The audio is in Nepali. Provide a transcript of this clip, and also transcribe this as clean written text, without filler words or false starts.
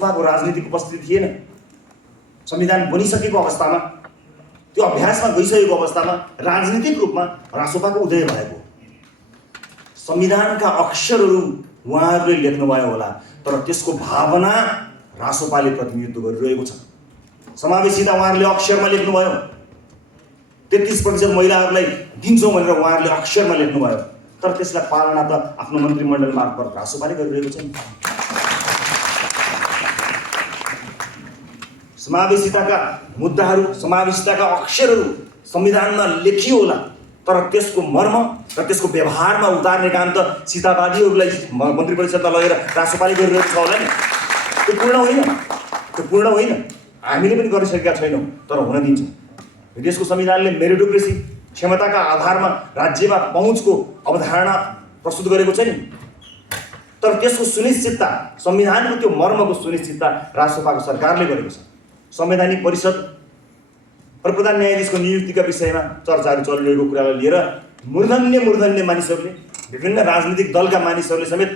रासोपाको राजनीतिक उपस्थिति थिएन। संविधान बनिसकेको अवस्थामा, त्यो अभ्यासमा गइसकेको अवस्थामा राजनीतिक रूपमा रासोपाको उदय भएको। संविधानका अक्षरहरू उहाँहरूले लेख्नुभयो होला, तर त्यसको भावना रासोपाले प्रतिनिधित्व गरिरहेको छ। समावेशिता उहाँहरूले अक्षरमा लेख्नुभयो, 33% महिलाहरूलाई दिन्छौँ भनेर उहाँहरूले अक्षरमा लेख्नुभयो, तर त्यसलाई पालना त आफ्नो मन्त्रीमण्डल मार्फत रासोपाले गरिरहेको छ। समावेशिताका मुद्दाहरू, समावेशिताका अक्षरहरू संविधानमा लेखियो होला, तर त्यसको मर्म र त्यसको व्यवहारमा उतार्ने काम त सीतावादीहरूलाई मन्त्री परिषदमा लगेर रासोपाले गरिरहेको छ होला नि। त्यो पूर्ण होइन, हामीले पनि गरिसकेका छैनौँ, तर हुन दिन्छौँ। देशको संविधानले मेरिटोक्रेसी, क्षमताका आधारमा राज्यमा पहुँचको अवधारणा प्रस्तुत गरेको छ नि, तर त्यसको सुनिश्चितता, संविधानको त्यो मर्मको सुनिश्चितता रासोपाको सरकारले गरेको छ। संवैधानिक परिषद र प्रधान न्यायाधीशको नियुक्तिका विषयमा चर्चाहरू चलिरहेको कुरालाई लिएर मूर्धन्य मानिसहरूले, विभिन्न राजनीतिक दलका मानिसहरूले समेत